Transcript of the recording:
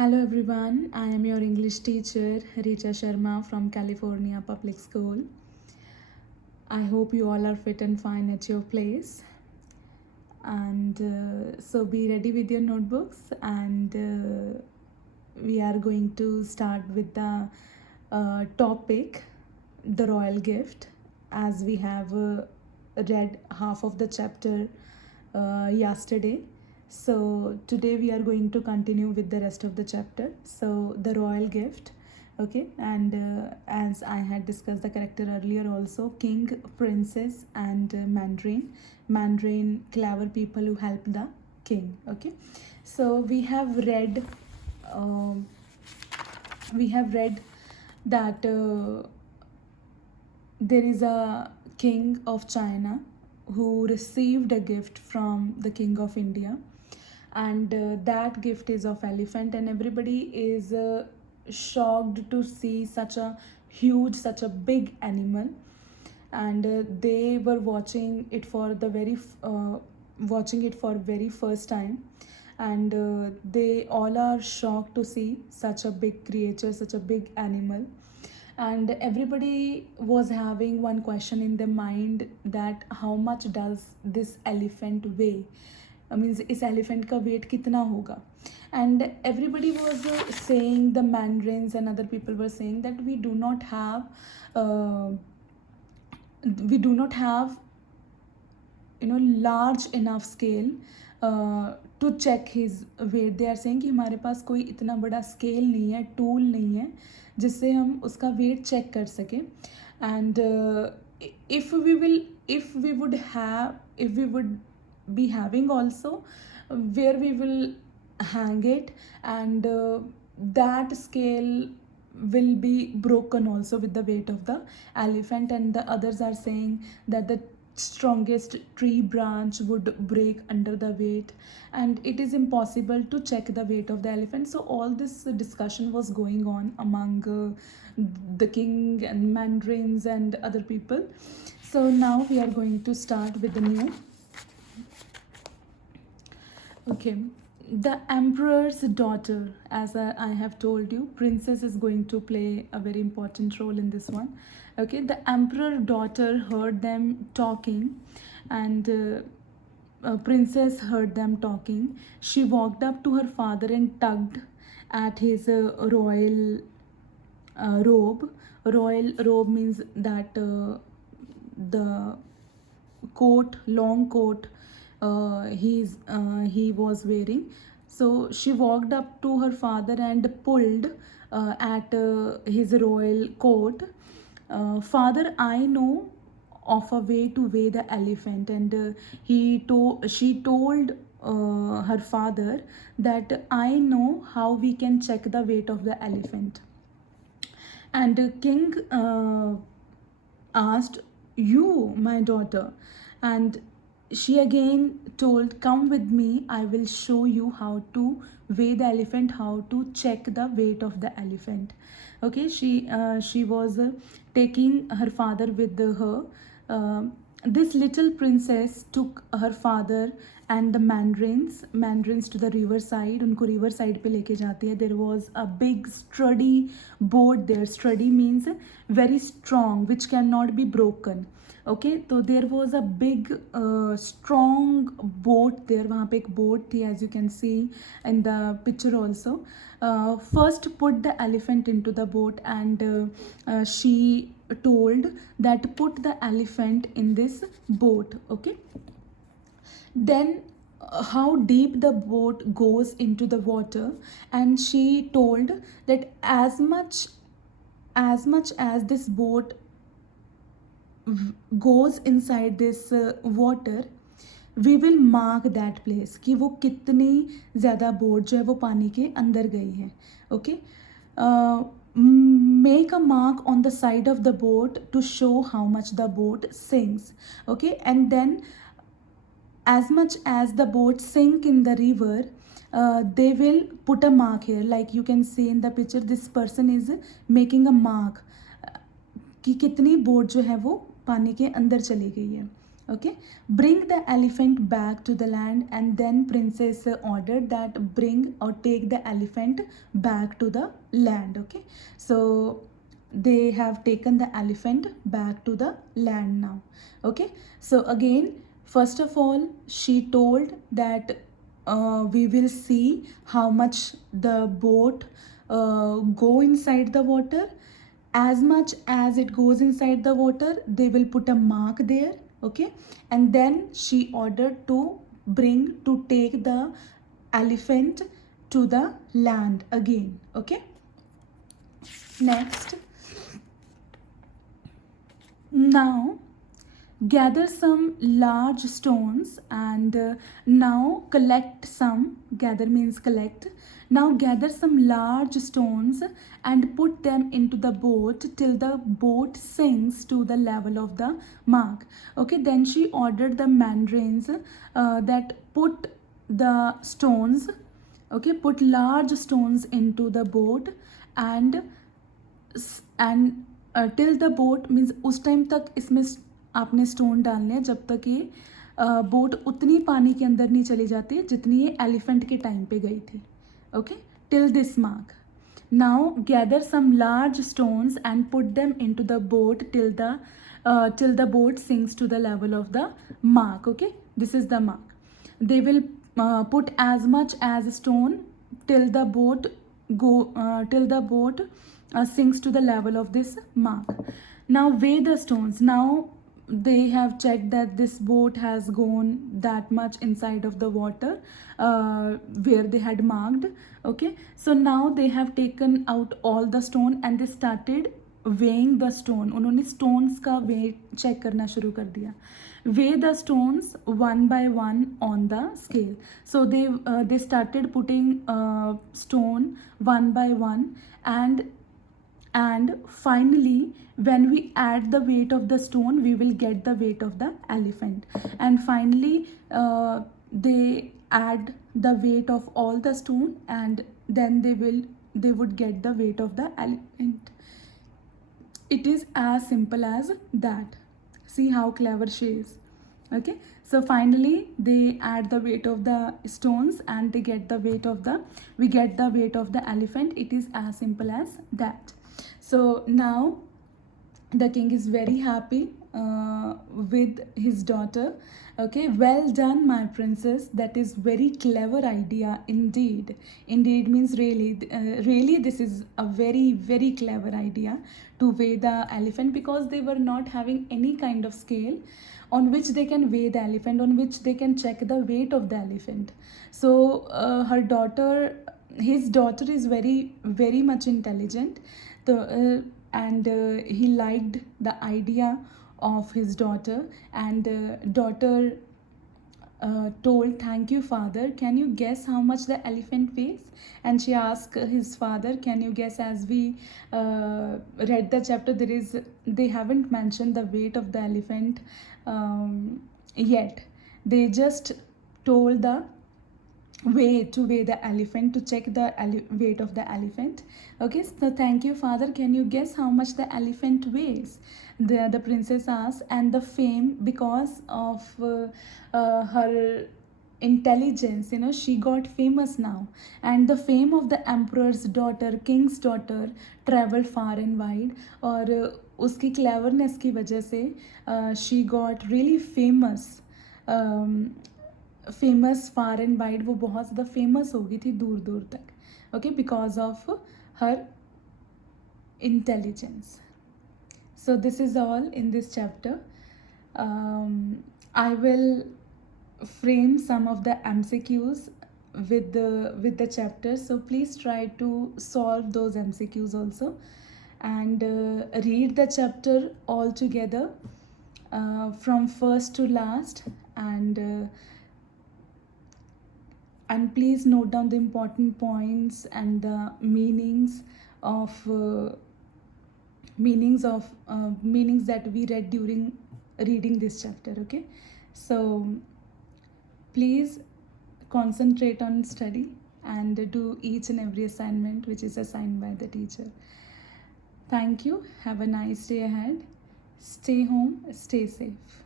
Hello everyone, I am your English teacher Richa Sharma from California Public School. I hope you all are fit and fine at your place. And so be ready with your notebooks, and we are going to start with the topic, the royal gift, as we have read half of the chapter yesterday. So today we are going to continue with the rest of the chapter. So the royal gift, okay, and as I had discussed the character earlier also, king, princess, and mandarin, clever people who help the king. Okay, so um, we have read that there is a king of China who received a gift from the king of India, and that gift is of elephant, and everybody is shocked to see such a huge, such a big animal. And they were watching it for very first time, and they all are shocked to see such a big creature, such a big animal. And everybody was having one question in their mind, that how much does this elephant weigh? Means इस elephant का weight कितना होगा? And everybody was saying, the mandarins and other people were saying that uh, we do not have large enough scale to check his weight. They are saying कि हमारे पास कोई इतना बड़ा scale नहीं है, tool नहीं है जिससे हम उसका weight check कर सकें. And if we would be having also, where we will hang it, and that scale will be broken also with the weight of the elephant. And the others are saying that the strongest tree branch would break under the weight, and it is impossible to check the weight of the elephant. So all this discussion was going on among the king and mandarins and other people. So now we are going to start with the new. Okay, the emperor's daughter, as I have told you, princess is going to play a very important role in this one. Okay, the emperor's daughter heard them talking, and princess heard them talking. She walked up to her father and tugged at his royal robe. Royal robe means that the coat, long coat he was wearing. So she walked up to her father and pulled at his royal coat. Father, I know of a way to weigh the elephant. And she told her father that I know how we can check the weight of the elephant. And king asked, you, my daughter? And she again told, come with me, I will show you how to weigh the elephant, how to check the weight of the elephant. Okay, she was taking her father with her. This little princess took her father and the mandarins to the river side. उनको river side पे लेके जाती है. There was a big sturdy board there. Sturdy means very strong, which cannot be broken. Okay, तो there was a big strong boat there. वहाँ पे एक boat थी, as you can see in the picture also. First put the elephant into the boat, and she told that put the elephant in this boat. Okay, then how deep the boat goes into the water, and she told that as much as this boat goes inside this water, we will mark that place कि वो कितनी ज़्यादा boat जो है वो पानी के अंदर गई है. Okay, make a mark on the side of the boat to show how much the boat sinks. Okay, and then as much as the boat sink in the river, they will put a mark here. Like you can see in the picture, this person is making a mark कि कितनी boat जो है वो पानी के अंदर चली गई है. Okay, bring the elephant back to the land, and then princess ordered that bring or take the elephant back to the land. Okay, so they have taken the elephant back to the land now. Okay, so again, first of all, she told that we will see how much the boat go inside the water. As much as it goes inside the water, they will put a mark there. Okay, and then she ordered to take the elephant to the land again. Okay, next, now gather some large stones and now collect some. Gather means collect. Now gather some large stones and put them into the boat till the boat sinks to the level of the mark. Okay, then she ordered the mandarins that put the stones, okay, put large stones into the boat and till the boat means उस time तक इसमें आपने stone डालने हैं जब तक ये boat उतनी पानी के अंदर नहीं चली जाती जितनी ये एलिफेंट के टाइम पे गई थी. Okay, till this mark. Now gather some large stones and put them into the boat till the boat sinks to the level of the mark. Okay, this is the mark. They will put as much as stone till the boat sinks to the level of this mark. Now weigh the stones. Now they have checked that this boat has gone that much inside of the water where they had marked. Okay, so now they have taken out all the stone and they started weighing the stone. उन्होंने stones का weight check करना शुरू कर दिया. Weigh the stones one by one on the scale. So they started putting stone one by one, and finally when we add the weight of the stone we will get the weight of the elephant. And finally they add the weight of all the stone and then they would get the weight of the elephant. It is as simple as that. See how clever she is. Okay, so finally they add the weight of the stones and we get the weight of the elephant. It is as simple as that. So now the king is very happy with his daughter. Okay, well done my princess, that is very clever idea indeed. Indeed means really this is a very very clever idea to weigh the elephant, because they were not having any kind of scale on which they can weigh the elephant, on which they can check the weight of the elephant. So his daughter is very very much intelligent. And he liked the idea of his daughter, and daughter told, thank you father, can you guess how much the elephant weighs? And she asked his father, can you guess? As we read the chapter, they haven't mentioned the weight of the elephant yet. They just told the way to weigh the elephant, to check the weight of the elephant. Okay, so thank you father, can you guess how much the elephant weighs? The princess asked, and the fame, because of her intelligence, she got famous now, and the fame of the emperor's daughter, king's daughter, traveled far and wide. और उसकी cleverness की वजह से she got really famous. Famous far and wide, वो बहुत ज़्यादा famous हो गई थी दूर दूर तक. Okay, because of her intelligence. So this is all in this chapter. I will frame some of the MCQs with the chapter, so please try to solve those MCQs also, and read the chapter all together from first to last, and please note down the important points and the meanings that we read during reading this chapter. Okay, so please concentrate on study and do each and every assignment which is assigned by the teacher. Thank you. Have a nice day ahead. Stay home, stay safe.